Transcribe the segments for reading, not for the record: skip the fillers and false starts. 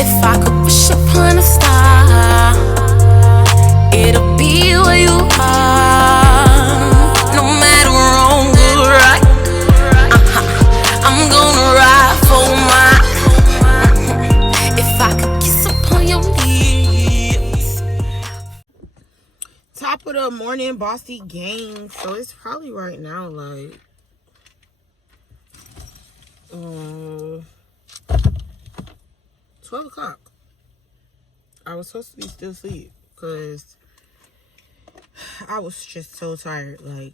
If I could wish upon a star, it'll be where you are. No matter wrong or right, I'm gonna ride for mine. If I could kiss upon your lips. Top of the morning, Bossy Gang. So it's probably right now like 12 o'clock. I was supposed to be still asleep because I was just so tired. Like,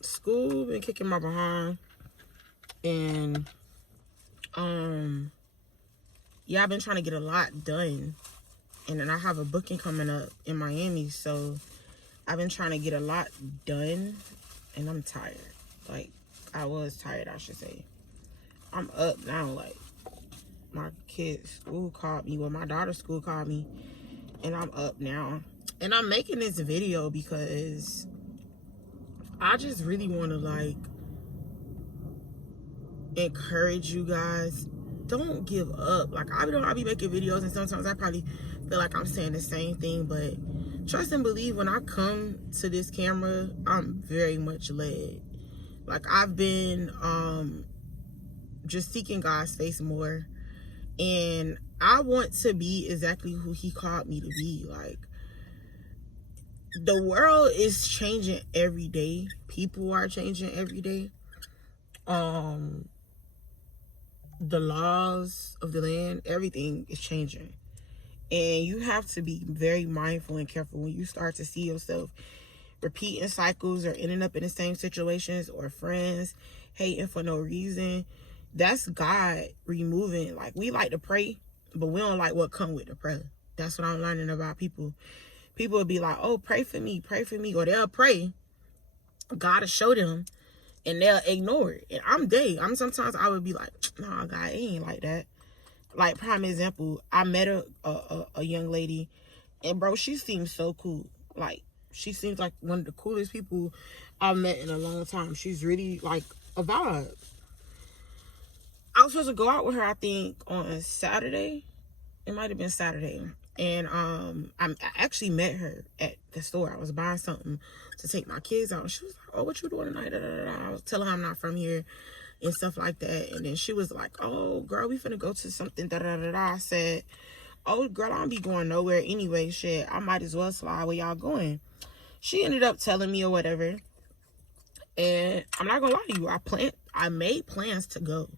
school been kicking my behind. And, yeah, I've been trying to get a lot done. And then I have a booking coming up in Miami. So, I've been trying to get a lot done. And I'm tired. Like, I was tired, I should say. I'm up now, like. My kids' school called me. Well, my daughter's school called me. And I'm up now. And I'm making this video because I just really want to, like, encourage you guys. Don't give up. Like, I know I be making videos and sometimes I probably feel like I'm saying the same thing. But trust and believe, when I come to this camera, I'm very much led. Like, I've been just seeking God's face more. And I want to be exactly who he called me to be. Like, the world is changing every day. People are changing every day. The laws of the land, everything is changing. And you have to be very mindful and careful when you start to see yourself repeating cycles or ending up in the same situations, or friends hating for no reason. That's God removing. Like, we like to pray, but we don't like what come with the prayer. That's what I'm learning about people. People will be like, oh, pray for me, or they'll pray. God will show them, and they'll ignore it. And sometimes I would be like, nah, God, it ain't like that. Like, prime example, I met a young lady, and bro, she seems so cool. Like, she seems like one of the coolest people I've met in a long time. She's really like a vibe. I was supposed to go out with her, I think, on Saturday. It might have been Saturday. And I actually met her at the store. I was buying something to take my kids out. And she was like, oh, what you doing tonight? Da, da, da, da. I was telling her I'm not from here and stuff like that. And then she was like, oh, girl, we finna go to something. Da, da, da, da. I said, oh, girl, I don't be going nowhere anyway. Shit, I might as well slide where y'all going. She ended up telling me or whatever. And I'm not gonna lie to you. I made plans to go.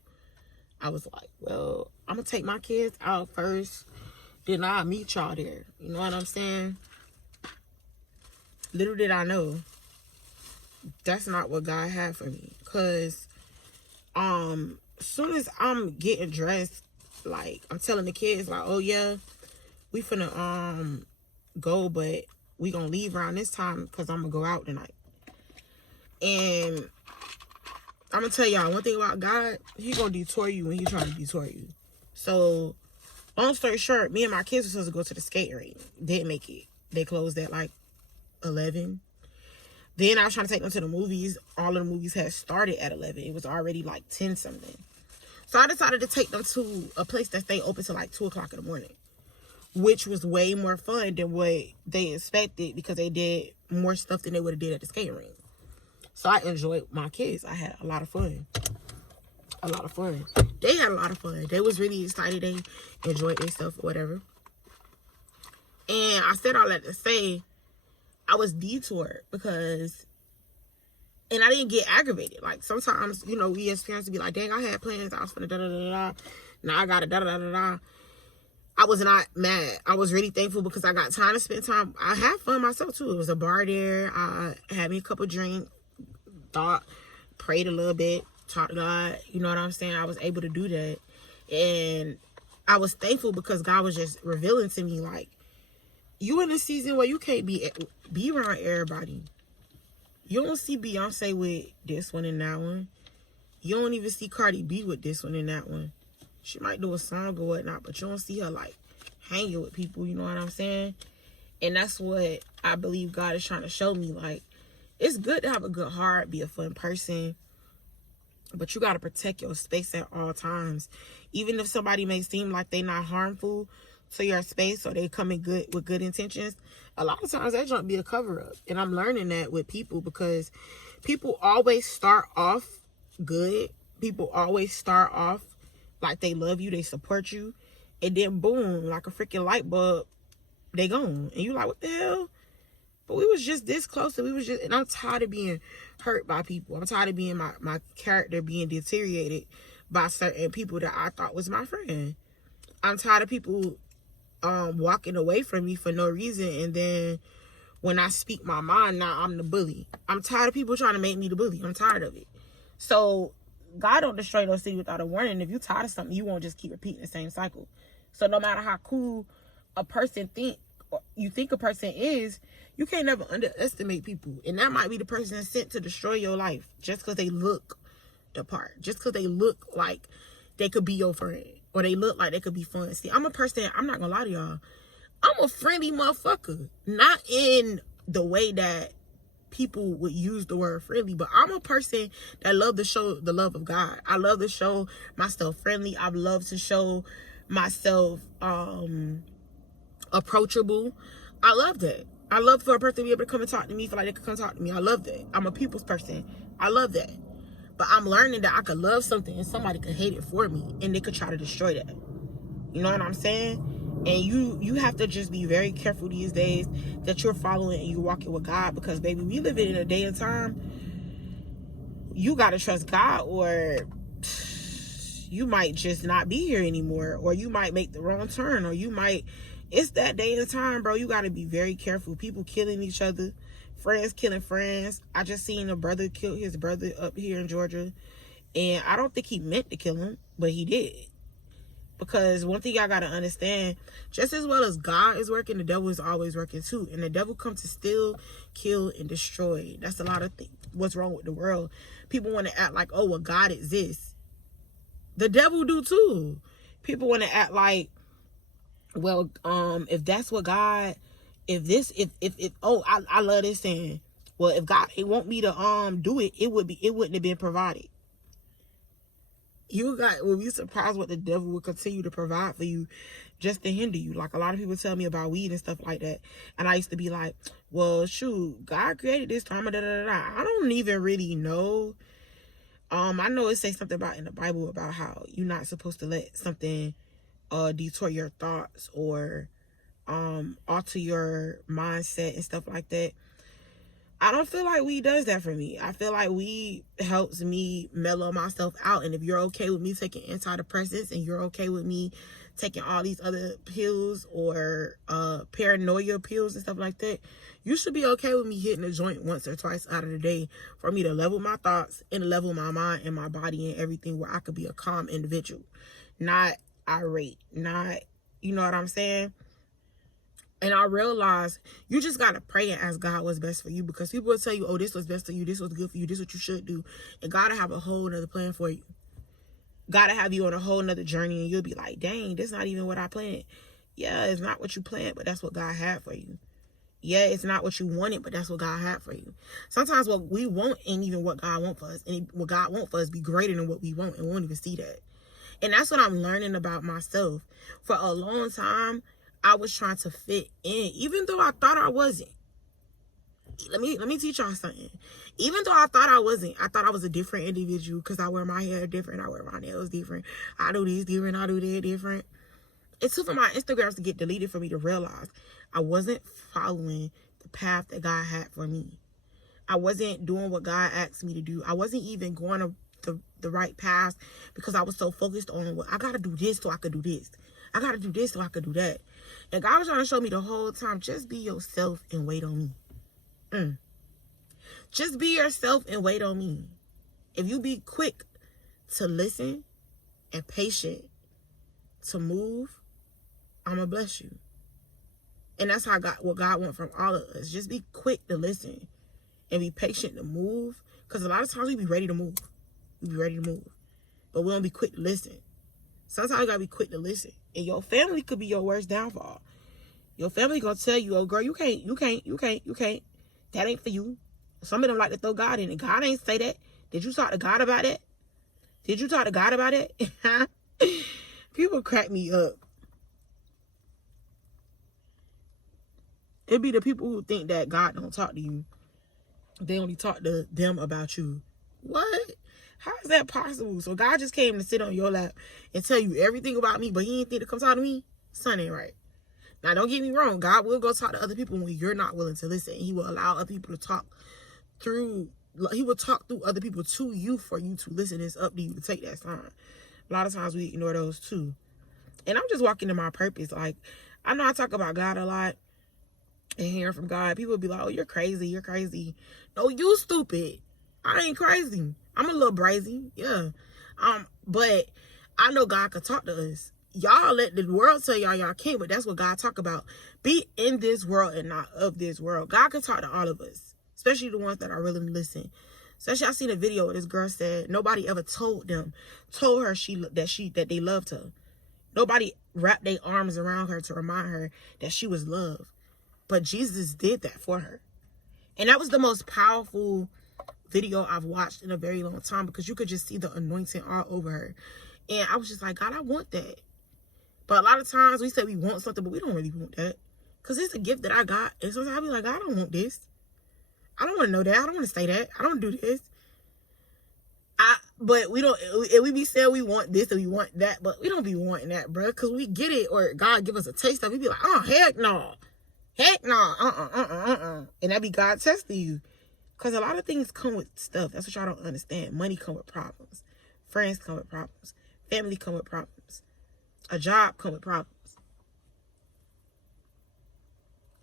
I was like, well, I'm going to take my kids out first. Then I'll meet y'all there. You know what I'm saying? Little did I know, that's not what God had for me. Because as soon as I'm getting dressed, like, I'm telling the kids, like, oh, yeah, we finna go, but we gonna leave around this time because I'm going to go out tonight. And I'm going to tell y'all one thing about God. He going to detour you when he trying to detour you. So, long story short, me and my kids were supposed to go to the skate rink. Didn't make it. They closed at like 11. Then I was trying to take them to the movies. All of the movies had started at 11. It was already like 10 something. So I decided to take them to a place that stayed open till like 2 o'clock in the morning, which was way more fun than what they expected because they did more stuff than they would have did at the skate rink. So I enjoyed my kids. I had a lot of fun. They had a lot of fun. They was really excited. They enjoyed their stuff or whatever. And I said all that to say, I was detoured because, and I didn't get aggravated. Like, sometimes, you know, we as parents to be like, dang, I had plans. I was finna da-da-da-da-da. Now I got a da-da-da-da-da. I was not mad. I was really thankful because I got time to spend time. I had fun myself, too. It was a bar there. I had me a couple drinks. Thought, prayed a little bit, talked to God, you know what I'm saying? I was able to do that. And I was thankful because God was just revealing to me, like, you in a season where you can't be around everybody. You don't see Beyonce with this one and that one. You don't even see Cardi B with this one and that one. She might do a song or whatnot, but you don't see her, like, hanging with people, you know what I'm saying? And that's what I believe God is trying to show me, like, it's good to have a good heart, be a fun person, But you got to protect your space at all times. Even if somebody may seem like they not harmful to your space or they come in good with good intentions, a lot of times that junk be a cover-up. And I'm learning that with people, because people always start off good. People always start off like they love you, they support you. And then boom, like a freaking light bulb, they gone. And you like, what the hell? But we was just this close, and I'm tired of being hurt by people. I'm tired of being my character being deteriorated by certain people that I thought was my friend. I'm tired of people walking away from me for no reason, and then when I speak my mind, now I'm the bully. I'm tired of people trying to make me the bully. I'm tired of it. So God don't destroy no city without a warning. If you're tired of something, you won't just keep repeating the same cycle. So no matter how cool a person you think a person is, you can't never underestimate people. And that might be the person sent to destroy your life just because they look the part, just because they look like they could be your friend, or they look like they could be fun. See, I'm a person, I'm not gonna lie to y'all, I'm a friendly motherfucker. Not in the way that people would use the word friendly, but I'm a person that love to show the love of God. I love to show myself friendly. I love to show myself approachable. I love that. I love for a person to be able to come and talk to me, feel like they could come talk to me. I love that. I'm a people's person. I love that. But I'm learning that I could love something and somebody could hate it for me, and they could try to destroy that. You know what I'm saying? And you have to just be very careful these days that you're following and you're walking with God, because baby, we live in a day and time. You gotta trust God, or you might just not be here anymore, or you might make the wrong turn, or it's that day and time, bro. You gotta be very careful. People killing each other, friends killing friends. I just seen a brother kill his brother up here in Georgia, and I don't think he meant to kill him, but he did. Because one thing y'all gotta understand, just as well as God is working, the devil is always working too. And the devil comes to steal, kill, and destroy. That's a lot of what's wrong with the world. People want to act like, oh, well, God exists. The devil do too. People want to act like, well, if that's what God, I love this saying. Well, if God want me to do it, it wouldn't have been provided. You will be surprised what the devil will continue to provide for you just to hinder you. Like, a lot of people tell me about weed and stuff like that, and I used to be like, well, shoot, God created this time, I don't even really know. I know it says something about in the Bible about how you're not supposed to let something detour your thoughts or alter your mindset and stuff like that. I don't feel like weed does that for me. I feel like weed helps me mellow myself out. And if you're okay with me taking antidepressants, and you're okay with me taking all these other pills or paranoia pills and stuff like that, you should be okay with me hitting a joint once or twice out of the day for me to level my thoughts and level my mind and my body and everything, where I could be a calm individual, not irate, not, you know what I'm saying? And I realized you just got to pray and ask God what's best for you, because people will tell you, oh, this was best for you, this was good for you, this is what you should do. And God will have a whole nother plan for you. God will have you on a whole nother journey, and you'll be like, dang, this not even what I planned. Yeah, it's not what you planned, but that's what God had for you. Yeah, it's not what you wanted, but that's what God had for you. Sometimes what we want ain't even what God wants for us. And what God wants for us be greater than what we want, and we won't even see that. And that's what I'm learning about myself. For a long time, I was trying to fit in, even though I thought I wasn't. Let me teach y'all something. Even though I thought I wasn't, I thought I was a different individual because I wear my hair different, I wear my nails different, I do this different, I do that different. It took for my Instagrams to get deleted for me to realize I wasn't following the path that God had for me. I wasn't doing what God asked me to do. I wasn't even going the right path because I was so focused on, well, I got to do this so I could do this. I got to do this so I could do that. And God was trying to show me the whole time, just be yourself and wait on me. Just be yourself and wait on me. If you be quick to listen and patient to move, I'm going to bless you. And that's what God wants from all of us. Just be quick to listen and be patient to move. Because a lot of times we be ready to move. We be ready to move. But we don't be quick to listen. Sometimes you got to be quick to listen. And your family could be your worst downfall. Your family going to tell you, oh, girl, you can't. That ain't for you. Some of them like to throw God in it. God ain't say that. Did you talk to God about it? Did you talk to God about it? People crack me up. It be the people who think that God don't talk to you. They only talk to them about you. What? How is that possible? So God just came to sit on your lap and tell you everything about me, but he ain't think to come talk to me? Son ain't right. Now, don't get me wrong. God will go talk to other people when you're not willing to listen. He will allow other people to talk through. He will talk through other people to you for you to listen. It's up to you to take that time. A lot of times we ignore those too. And I'm just walking in my purpose. Like, I know I talk about God a lot and hearing from God. People be like, oh, you're crazy. You're crazy. No, you stupid. I ain't crazy. I'm a little brazy. Yeah. But I know God can talk to us. Y'all let the world tell y'all can't, but that's what God talk about. Be in this world and not of this world. God can talk to all of us, especially the ones that are willing to listen. Especially, I seen a video where this girl said nobody ever told her that they loved her. Nobody wrapped their arms around her to remind her that she was loved. But Jesus did that for her. And that was the most powerful video I've watched in a very long time, because you could just see the anointing all over her. And I was just like, God, I want that. But a lot of times we say we want something, but we don't really want that. Because it's a gift that I got. And sometimes I be like, I don't want this. I don't want to know that. I don't want to say that. I don't do this. But we don't, we be saying we want this and we want that, but we don't be wanting that, bro. Because we get it, or God give us a taste of it. We be like, oh, heck no. Heck no. And that be God testing you. Because a lot of things come with stuff. That's what y'all don't understand. Money come with problems. Friends come with problems. Family come with problems. A job come with problems.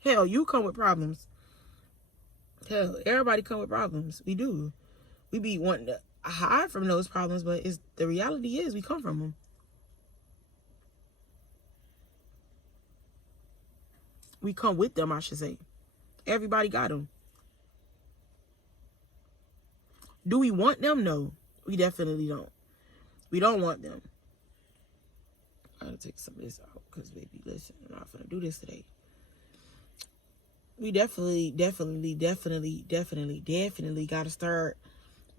Hell, you come with problems. Hell, everybody come with problems. We do. We be wanting to hide from those problems, but the reality is we come from them. We come with them, I should say. Everybody got them. Do we want them? No, we definitely don't. We don't want them. I gotta take some of this out because, baby, listen, I'm not gonna do this today. We definitely gotta start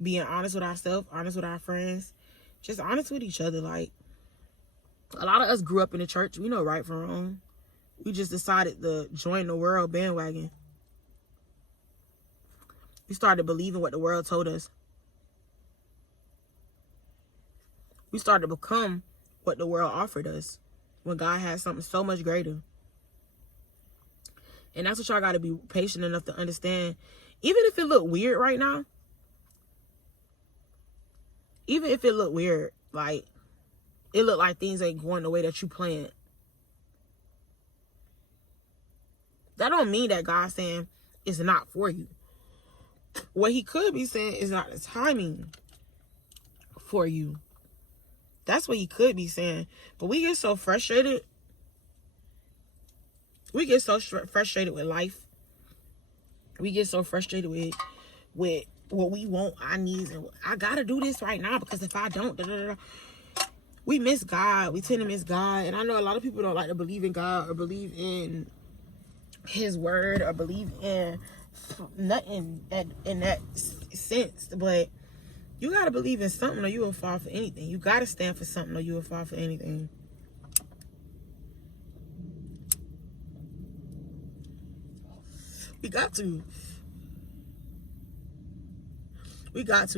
being honest with ourselves, honest with our friends, just honest with each other. Like, a lot of us grew up in the church. We know right from wrong. We just decided to join the world bandwagon. We started believing what the world told us. We started to become what the world offered us when God had something so much greater. And that's what y'all got to be patient enough to understand. Even if it look weird right now, even if it look weird, like it look like things ain't going the way that you planned, that don't mean that God's saying it's not for you. What he could be saying is not the timing for you. That's what he could be saying. But we get so frustrated. We get so frustrated with life. We get so frustrated with what we want, our needs, and I gotta do this right now because if I don't, we miss God. We tend to miss God. And I know a lot of people don't like to believe in God or believe in his word or believe in nothing in that sense, but you gotta believe in something or you will fall for anything. You gotta stand for something or you will fall for anything. We got to,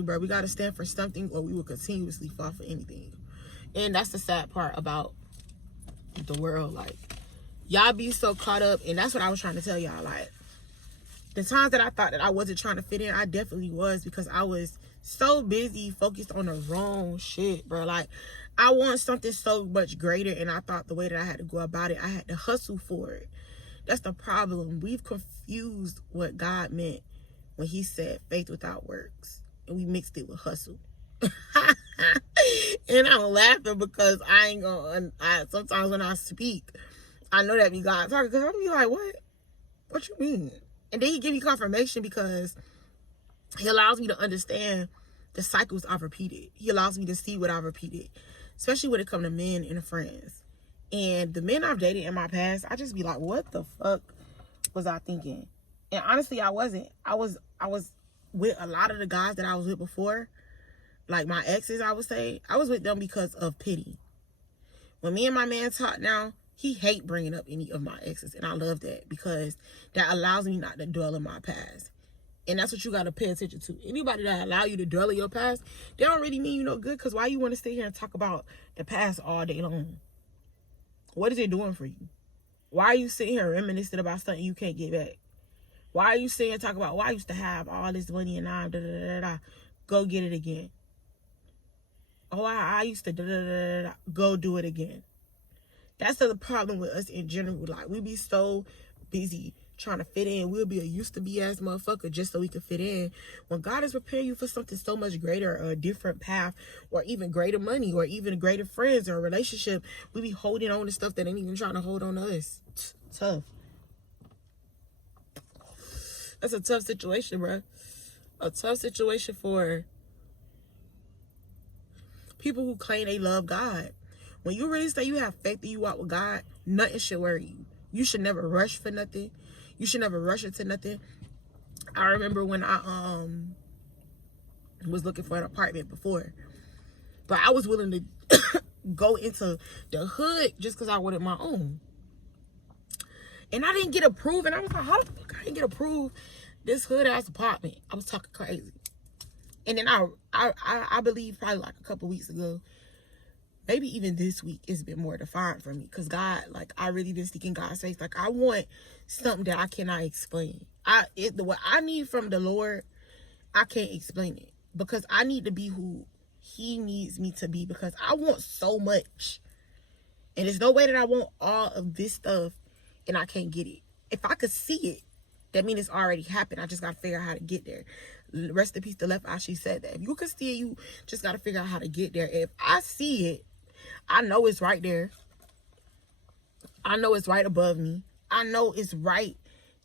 bro. We got to stand for something or we will continuously fall for anything. And that's the sad part about the world. Like, y'all be so caught up, and that's what I was trying to tell y'all. Like, the times that I thought that I wasn't trying to fit in, I definitely was, because I was so busy focused on the wrong shit, bro. Like, I want something so much greater, and I thought the way that I had to go about it, I had to hustle for it. That's the problem. We've confused what God meant when he said faith without works, and we mixed it with hustle. And I'm laughing because I ain't gonna, sometimes when I speak, I know that be God talking, because I'm be like, what you mean? And then he give me confirmation because he allows me to understand the cycles I've repeated. He allows me to see what I've repeated, especially when it comes to men and friends. And the men I've dated in my past, I just be like, what the fuck was I thinking? And honestly, I wasn't. I was with a lot of the guys that I was with before. like my exes, I would say, I was with them because of pity. When me and my man talk now, he hate bringing up any of my exes, and I love that because that allows me not to dwell in my past. And that's what you got to pay attention to. Anybody that allow you to dwell in your past, they don't really mean you no good, because why you want to sit here and talk about the past all day long? What is it doing for you? Why are you sitting here reminiscing about something you can't get back? Why are you sitting and talking about, well, I used to have all this money and I'm da-da-da-da-da. Go get it again. Oh, I used to da-da-da-da-da. Go do it again. That's the problem with us in general. Like, we be so busy trying to fit in. We'll be a used to be ass motherfucker just so we can fit in. When God is preparing you for something so much greater, or a different path, or even greater money, or even greater friends or a relationship, we be holding on to stuff that ain't even trying to hold on to us. Tough. That's a tough situation, bro. A tough situation for people who claim they love God. When you really say you have faith that you walk with God, nothing should worry you. You should never rush for nothing. You should never rush into nothing. I remember when I was looking for an apartment before, but I was willing to go into the hood just because I wanted my own. And I didn't get approved, and I was like, how the fuck I didn't get approved this hood ass apartment? I was talking crazy. And then I believe probably like a couple weeks ago, maybe even this week, it's been more defined for me. Because God, like, I really been seeking God's face. Like, I want something that I cannot explain. What I need from the Lord, I can't explain it. Because I need to be who he needs me to be. Because I want so much. And there's no way that I want all of this stuff and I can't get it. If I could see it, that means it's already happened. I just got to figure out how to get there. Rest in peace to Left Eye. She said that. If you can see it, you just got to figure out how to get there. If I see it, I know it's right there. I know it's right above me. I know it's right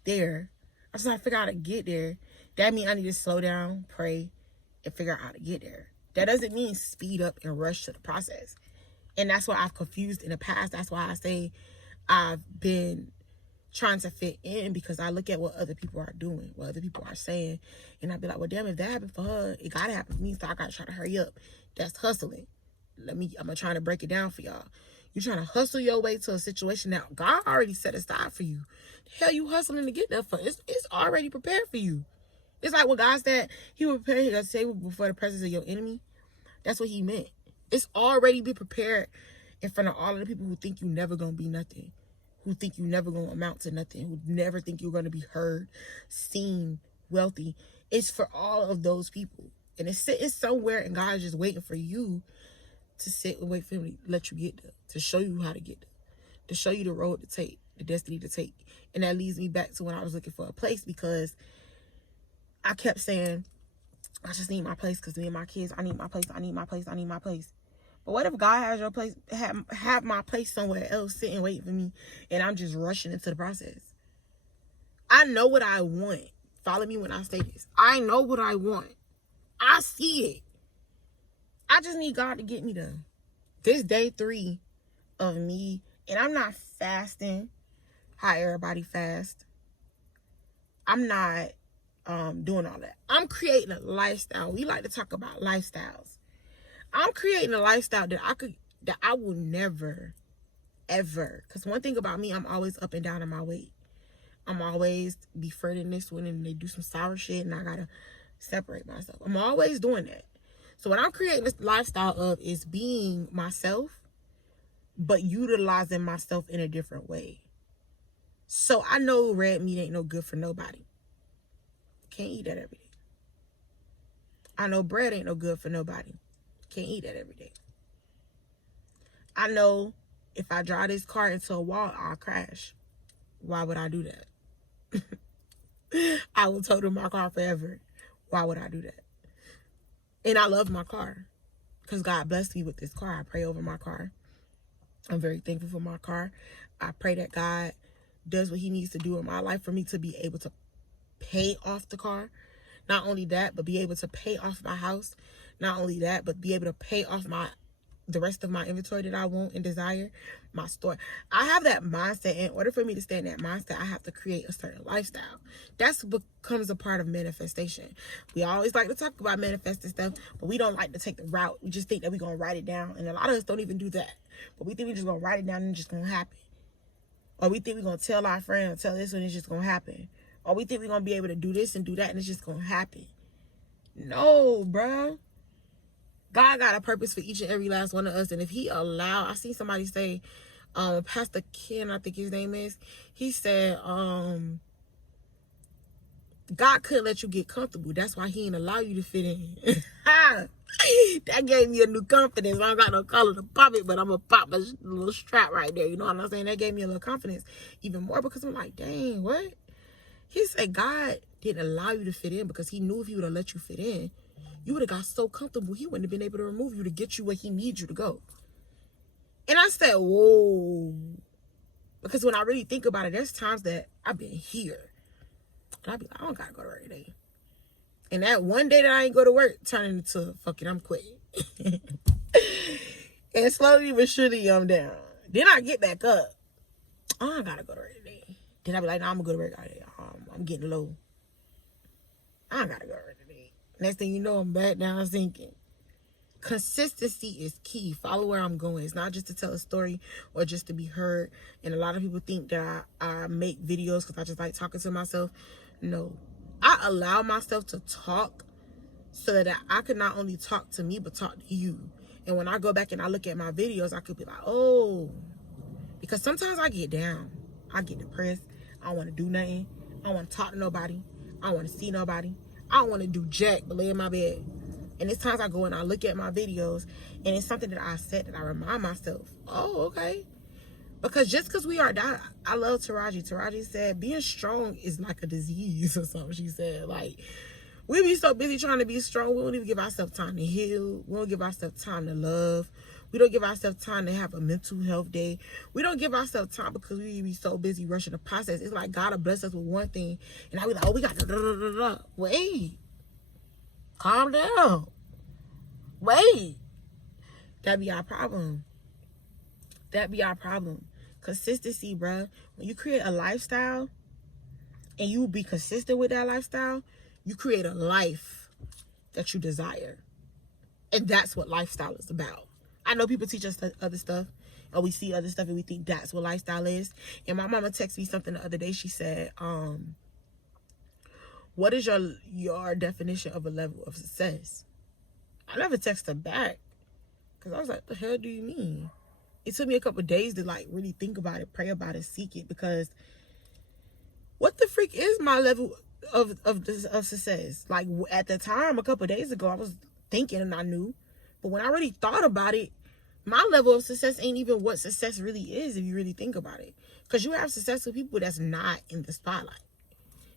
there. I just got to figure out how to get there. That means I need to slow down, pray, and figure out how to get there. That doesn't mean speed up and rush to the process. And that's what I've confused in the past. That's why I say I've been trying to fit in, because I look at what other people are doing, what other people are saying, and I'd be like, well, damn, if that happened for her, it gotta happen for me, so I gotta try to hurry up. That's hustling. I'm gonna try to break it down for y'all. You're trying to hustle your way to a situation that God already set aside for you. The hell you hustling to get there for? It's already prepared for you. It's like what God said, he will prepare your table before the presence of your enemy. That's what he meant. It's already been prepared in front of all of the people who think you never gonna be nothing, who think you never gonna amount to nothing, who never think you're gonna be heard, seen, wealthy. It's for all of those people. And it's sitting somewhere, and God's just waiting for you to sit and wait for him to let you get there, to show you how to get there, to show you the road to take, the destiny to take. And that leads me back to when I was looking for a place, because I kept saying, I just need my place, because me and my kids, I need my place, I need my place, I need my place. But what if God has your place, have my place somewhere else sitting waiting for me, and I'm just rushing into the process? I know what I want. Follow me when I say this. I know what I want. I see it. I just need God to get me there. This day 3 of me, and I'm not fasting how everybody fast. I'm not doing all that. I'm creating a lifestyle. We like to talk about lifestyles. I'm creating a lifestyle that I will never, ever. Because one thing about me, I'm always up and down in my weight. I'm always befriending this one, and they do some sour shit, and I gotta separate myself. I'm always doing that. So what I'm creating this lifestyle of is being myself, but utilizing myself in a different way. So I know red meat ain't no good for nobody. Can't eat that every day. I know bread ain't no good for nobody. Can't eat that every day. I know if I drive this car into a wall, I'll crash. Why would I do that? I will total my car forever. Why would I do that? And I love my car, because God blessed me with this car. I pray over my car. I'm very thankful for my car. I pray that God does what he needs to do in my life for me to be able to pay off the car. Not only that, but be able to pay off my house. Not only that, but be able to pay off my the rest of my inventory that I want and desire, my store. I have that mindset. In order for me to stay in that mindset, I have to create a certain lifestyle. That's becomes a part of manifestation. We always like to talk about manifesting stuff, but we don't like to take the route. We just think that we're going to write it down. And a lot of us don't even do that. But we think we're just going to write it down and it's just going to happen. Or we think we're going to tell our friend or tell this and it's just going to happen. Or we think we're going to be able to do this and do that and it's just going to happen. No, bruh. God got a purpose for each and every last one of us. And if he allow, I see somebody say, Pastor Ken, I think his name is, he said, God couldn't let you get comfortable. That's why he didn't allow you to fit in. That gave me a new confidence. I don't got no color to pop it, but I'm going to pop a little strap right there. You know what I'm saying? That gave me a little confidence even more because I'm like, dang, what? He said God didn't allow you to fit in because he knew if he would have let you fit in, you would have got so comfortable, he wouldn't have been able to remove you to get you where he needs you to go. And I said, whoa. Because when I really think about it, there's times that I've been here. And I'd be like, I don't got to go to work today. And that one day that I ain't go to work turned into, fuck it, I'm quitting. And slowly but surely, I'm down. Then I get back up. I don't got to go to work today. Then I be like, no, I'm going to go to work all day. I'm getting low. I don't got to go to work today. Next thing you know, I'm back down sinking. Consistency is key. Follow where I'm going. It's not just to tell a story or just to be heard. And a lot of people think that I make videos because I just like talking to myself. No. I allow myself to talk so that I can not only talk to me, but talk to you. And when I go back and I look at my videos, I could be like, oh. Because sometimes I get down. I get depressed. I don't want to do nothing. I don't want to talk to nobody. I don't want to see nobody. I don't want to do jack but lay in my bed. And it's times I go and I look at my videos and it's something that I said that I remind myself, oh, okay. Because just because we are down, I love Taraji. Taraji said, being strong is like a disease or something. She said, like, we be so busy trying to be strong, we don't even give ourselves time to heal. We don't give ourselves time to love. We don't give ourselves time to have a mental health day. We don't give ourselves time because we be so busy rushing the process. It's like God will bless us with one thing, and I be like, oh, we got to wait. Calm down. Wait. That be our problem. That be our problem. Consistency, bruh. When you create a lifestyle and you be consistent with that lifestyle, you create a life that you desire. And that's what lifestyle is about. I know people teach us other stuff, or we see other stuff and we think that's what lifestyle is. And my mama texted me something the other day. She said, what is your definition of a level of success? I never texted her back because I was like, the hell do you mean? It took me a couple of days to like really think about it, pray about it, seek it, because what the freak is my level of success? Like at the time, a couple of days ago, I was thinking and I knew, but when I really thought about it, my level of success ain't even what success really is if you really think about it. Because you have successful people that's not in the spotlight.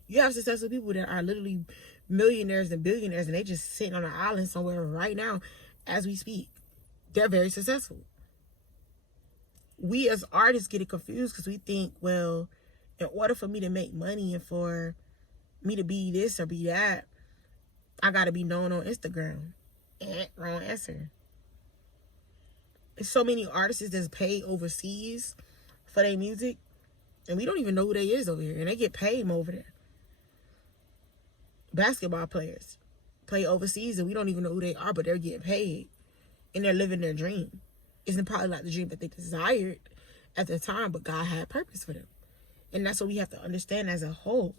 You have successful people that are literally millionaires and billionaires and they just sitting on an island somewhere right now as we speak. They're very successful. We as artists get it confused because we think, well, in order for me to make money and for me to be this or be that, I got to be known on Instagram. Wrong answer. There's so many artists that's paid overseas for their music, and we don't even know who they is over here, and they get paid from over there. Basketball players play overseas, and we don't even know who they are, but they're getting paid, and they're living their dream. It's probably not the dream that they desired at the time, but God had purpose for them. And that's what we have to understand as a whole.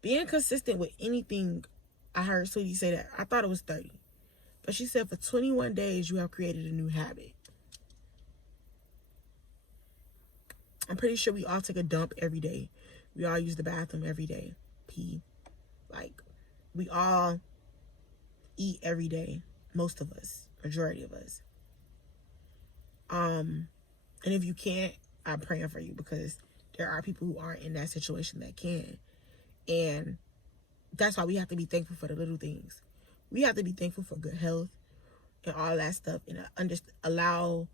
Being consistent with anything, I heard Sweetie say that. I thought it was 30. But she said for 21 days, you have created a new habit. I'm pretty sure we all take a dump every day. We all use the bathroom every day. Pee. Like, we all eat every day. Most of us. Majority of us. And if you can't, I'm praying for you because there are people who aren't in that situation that can. And that's why we have to be thankful for the little things. We have to be thankful for good health and all that stuff, and allow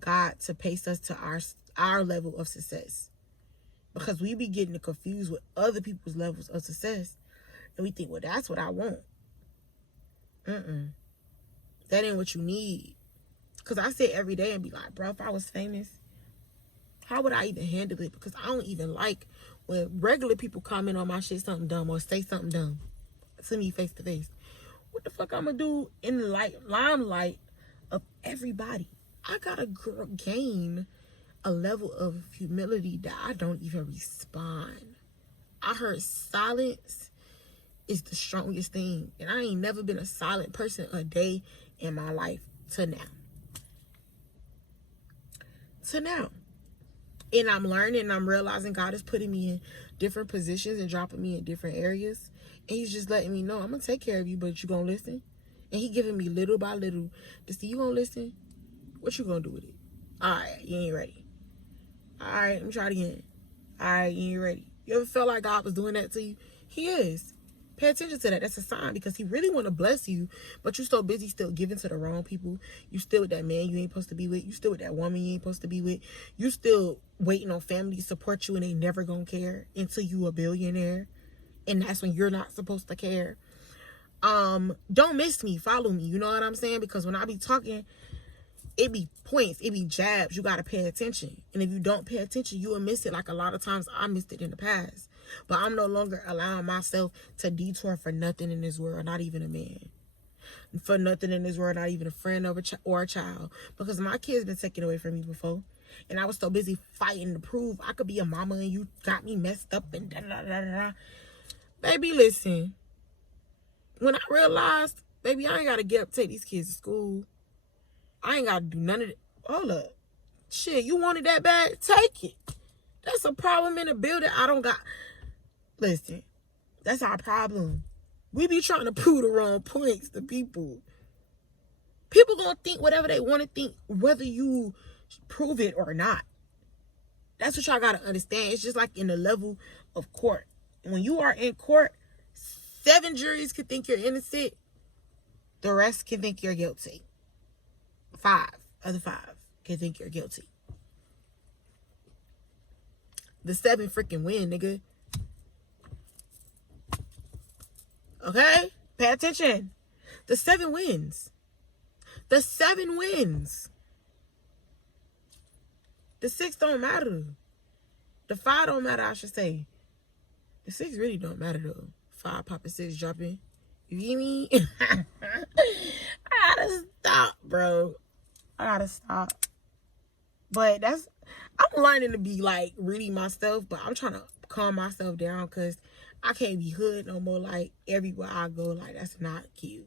God to pace us to our level of success. Because we be getting confused with other people's levels of success, and we think, well, that's what I want. That ain't what you need. Because I sit every day and be like, bro, if I was famous, how would I even handle it? Because I don't even like when regular people comment on my shit something dumb or say something dumb to me face to face. What the fuck I'm gonna do in the limelight of everybody? I gotta gain a level of humility that I don't even respond. I heard silence is the strongest thing. And I ain't never been a silent person a day in my life to now. And I'm learning and I'm realizing God is putting me in different positions and dropping me in different areas. And he's just letting me know, I'm going to take care of you, but you going to listen? And he giving me little by little to see, you going to listen? What you going to do with it? All right, you ain't ready. All right, let me try it again. All right, you ain't ready. You ever felt like God was doing that to you? He is. Pay attention to that. That's a sign, because he really want to bless you, but you so busy still giving to the wrong people. You still with that man you ain't supposed to be with. You still with that woman you ain't supposed to be with. You still waiting on family to support you, and they never gonna care until you a billionaire, and that's when you're not supposed to care. Don't miss me. Follow me. You know what I'm saying? Because when I be talking, it be points, it be jabs. You gotta pay attention, and if you don't pay attention, you will miss it. Like a lot of times I missed it in the past. But I'm no longer allowing myself to detour for nothing in this world, not even a man. For nothing in this world, not even a friend or a child. Because my kids been taken away from me before. And I was so busy fighting to prove I could be a mama, and you got me messed up and da da da da. Baby, listen. When I realized, baby, I ain't got to get up, take these kids to school. I ain't got to do none of it. Hold up. Shit, you wanted that bag? Take it. That's a problem in the building I don't got. Listen, that's our problem. We be trying to prove the wrong points to people. People gonna think whatever they want to think, whether you prove it or not. That's what y'all gotta understand. It's just like in the level of court. When you are in court, 7 juries can think you're innocent. The rest can think you're guilty. 5 other 5 can think you're guilty. The 7 freaking win, nigga. Okay? Pay attention. The 7 wins. The 7 wins. The 6 don't matter. The 5 don't matter, I should say. The 6 really don't matter, though. 5 popping, 6 dropping. You hear me? I gotta stop, bro. I gotta stop. But I'm learning to be, like, really myself, but I'm trying to calm myself down, because I can't be hood no more. Like, everywhere I go, like, that's not cute.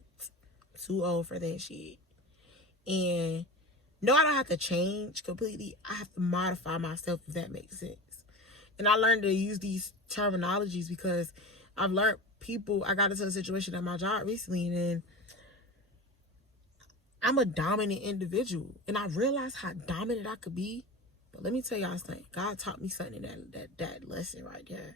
Too old for that shit. And no, I don't have to change completely. I have to modify myself, if that makes sense. And I learned to use these terminologies because I've learned I got into a situation at my job recently, and then I'm a dominant individual. And I realized how dominant I could be. But let me tell y'all something. God taught me something in that lesson right there.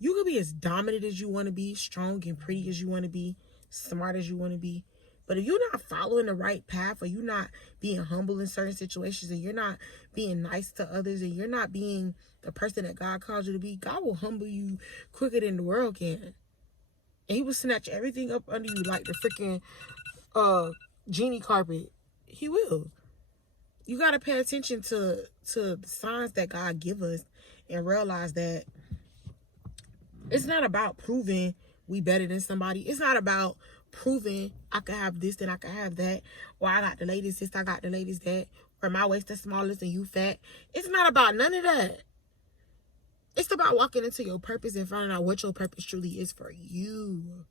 You could be as dominant as you want to be, strong and pretty as you want to be, smart as you want to be. But if you're not following the right path, or you're not being humble in certain situations, and you're not being nice to others, and you're not being the person that God calls you to be, God will humble you quicker than the world can. And he will snatch everything up under you like the freaking genie carpet. He will. You got to pay attention to the signs that God give us, and realize that it's not about proving we better than somebody. It's not about proving I could have this and I could have that, or I got the latest this, I got the latest that, or my waist is smallest and you fat. It's not about none of that. It's about walking into your purpose and finding out what your purpose truly is for you.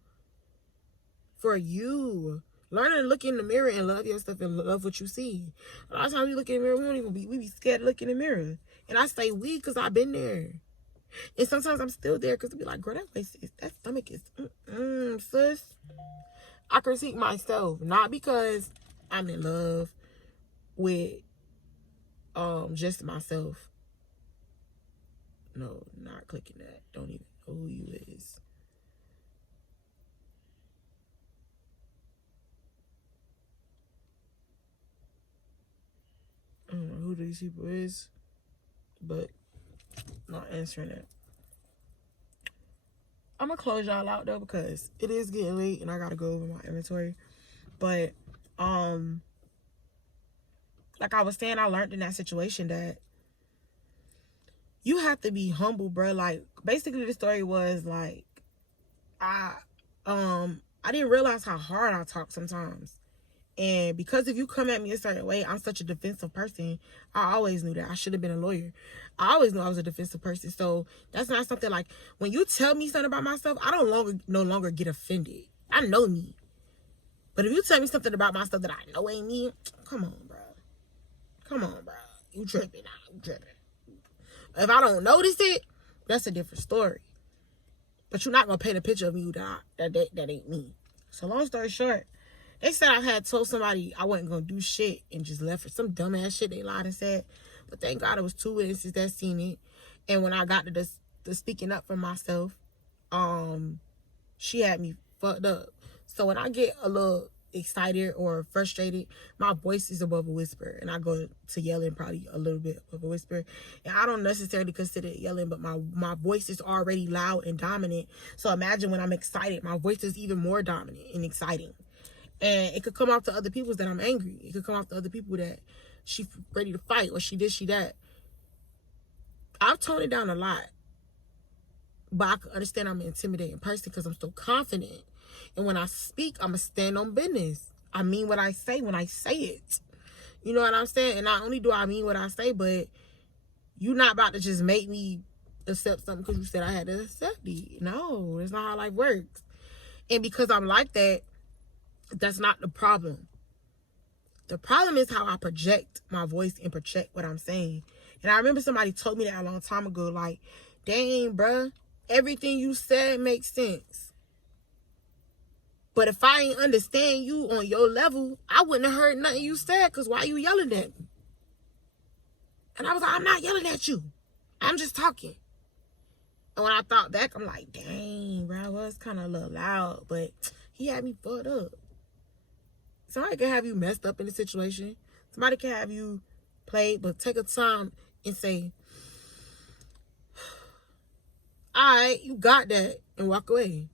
For you. Learn to look in the mirror and love yourself and love what you see. A lot of times we look in the mirror, we be scared to look in the mirror. And I say we because I've been there. And sometimes I'm still there, because I be like, girl, that stomach is, sis. I critique myself, not because I'm in love with just myself. No, not clicking that. Don't even know who you is. I don't know who these people is, but not answering it. I'm gonna close y'all out though, because it is getting late and I gotta go over my inventory. But like I was saying, I learned in that situation that you have to be humble, bro. Like, basically the story was like, I didn't realize how hard I talk sometimes. And because if you come at me a certain way, I'm such a defensive person. I always knew that. I should have been a lawyer. I always knew I was a defensive person. So that's not something like, when you tell me something about myself, I no longer get offended. I know me. But if you tell me something about myself that I know ain't me, come on, bro. Come on, bro. You tripping now. You tripping. If I don't notice it, that's a different story. But you're not going to paint a picture of me that ain't me. So long story short, they said I had told somebody I wasn't going to do shit and just left for some dumbass shit they lied and said. But thank God it was 2 witnesses that seen it. And when I got to the speaking up for myself, she had me fucked up. So when I get a little excited or frustrated, my voice is above a whisper, and I go to yelling probably a little bit above a whisper. And I don't necessarily consider it yelling, but my voice is already loud and dominant. So imagine when I'm excited, my voice is even more dominant and exciting. And it could come off to other people that I'm angry. It could come off to other people that she ready to fight, or she this, she that. I've toned it down a lot, but I can understand I'm an intimidating person because I'm so confident. And when I speak, I'm going to stand on business. I mean what I say when I say it. You know what I'm saying? And not only do I mean what I say, but you're not about to just make me accept something because you said I had to accept it. No, that's not how life works. And because I'm like that, that's not the problem. The problem is how I project my voice and project what I'm saying. And I remember somebody told me that a long time ago, like, dang, bruh, everything you said makes sense. But if I ain't understand you on your level, I wouldn't have heard nothing you said, because why you yelling at me? And I was like, I'm not yelling at you. I'm just talking. And when I thought back, I'm like, dang, bro, I was kind of a little loud, but he had me fucked up. Somebody can have you messed up in the situation. Somebody can have you played, but take a time and say, all right, you got that, and walk away.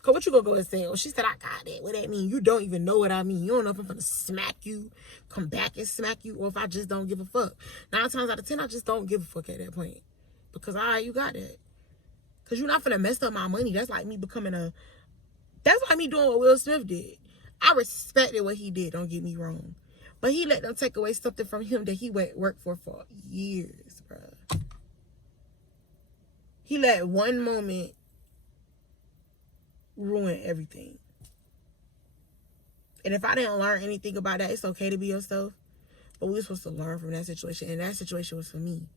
Cause what you gonna go and say? Oh, she said I got it. What that mean? You don't even know what I mean. You don't know if I'm gonna smack you, come back and smack you, or if I just don't give a fuck. 9 times out of 10, I just don't give a fuck at that point. Because all right, you got that. Cause you're not finna mess up my money. That's like me that's like me doing what Will Smith did. I respected what he did, don't get me wrong. But he let them take away something from him that he worked for years, bro. He let one moment ruin everything. And if I didn't learn anything about that, it's okay to be yourself. But we were supposed to learn from that situation. And that situation was for me.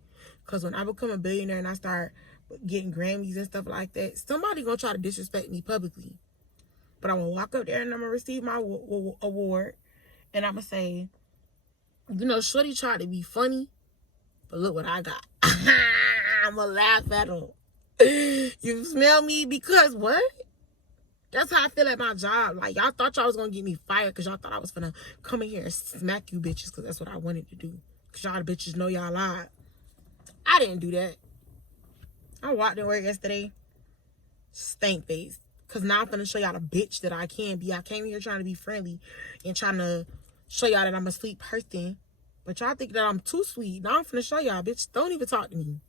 Because when I become a billionaire and I start getting Grammys and stuff like that, somebody gonna try to disrespect me publicly. But I'm gonna walk up there and I'm gonna receive my award. And I'm gonna say, you know, Shorty tried to be funny, but look what I got. I'm gonna laugh at him. You smell me because what? That's how I feel at my job. Like, y'all thought y'all was gonna get me fired because y'all thought I was gonna come in here and smack you bitches because that's what I wanted to do. Because y'all the bitches know y'all lied. I didn't do that. I walked in work yesterday, stank face. Because now I'm gonna show y'all the bitch that I can be. I came here trying to be friendly and trying to show y'all that I'm a sweet person. But y'all think that I'm too sweet. Now I'm finna show y'all, bitch, don't even talk to me.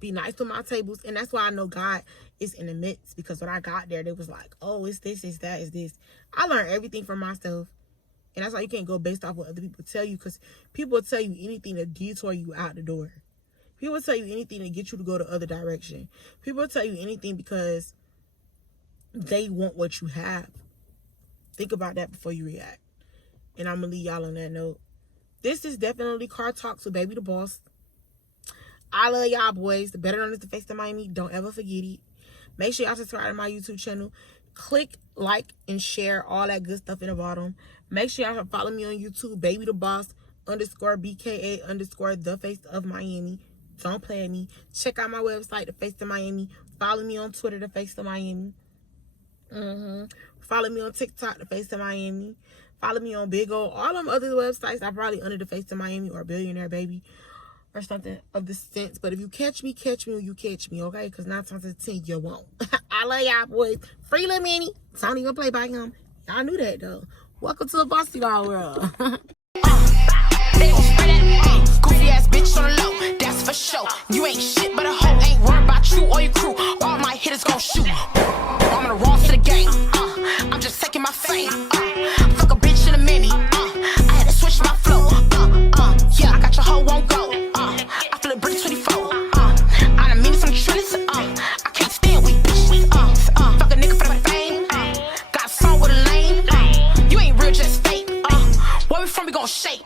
Be nice to my tables. And that's why I know God is in the midst. Because when I got there, they was like, oh, it's this, it's that, it's this. I learned everything from myself. And that's why you can't go based off what other people tell you. Because people will tell you anything to detour you out the door. People will tell you anything to get you to go the other direction. People will tell you anything because they want what you have. Think about that before you react. And I'm going to leave y'all on that note. This is definitely Car Talks with Baby the Boss. I love y'all boys. The better known as the Face of Miami. Don't ever forget it. Make sure y'all subscribe to my YouTube channel. Click, like, and share all that good stuff in the bottom. Make sure y'all follow me on YouTube. Baby the Boss _BKA_ the Face of Miami. Don't play at me. Check out my website, The Face of Miami. Follow me on Twitter, The Face of Miami. Follow me on TikTok, The Face of Miami. Follow me on Big O. All them other websites are probably under The Face of Miami or Billionaire Baby or something of the sense. But if you catch me when you catch me, okay? Because 9 times out of 10, you won't. I love y'all boys. Free Lil Manny. Don't even play by him. Y'all knew that though. Welcome to the Bossy Doll world. They gon' spray that goofy ass bitch on the low, that's for sure. You ain't shit but a hoe, ain't worried about you or your crew. All my hitters gon' shoot. I'm on the wrong to the game. I'm just taking my fame. Fuck a bitch in a mini. I had to switch my flow. Yeah, I got your hoe won't go. I feel a brick 24. I done mean some trends. I can't stand weak bitches. Fuck a nigga for the fame. Got a song with a lame. You ain't real, just fake. Where we from, we gon' shake.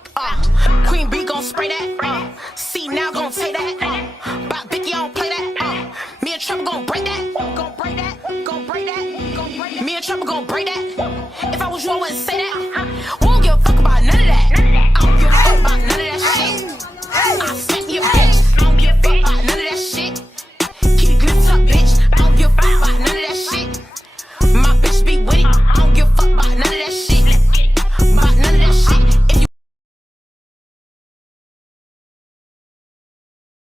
Queen B gon' spray that. See now gon' take that.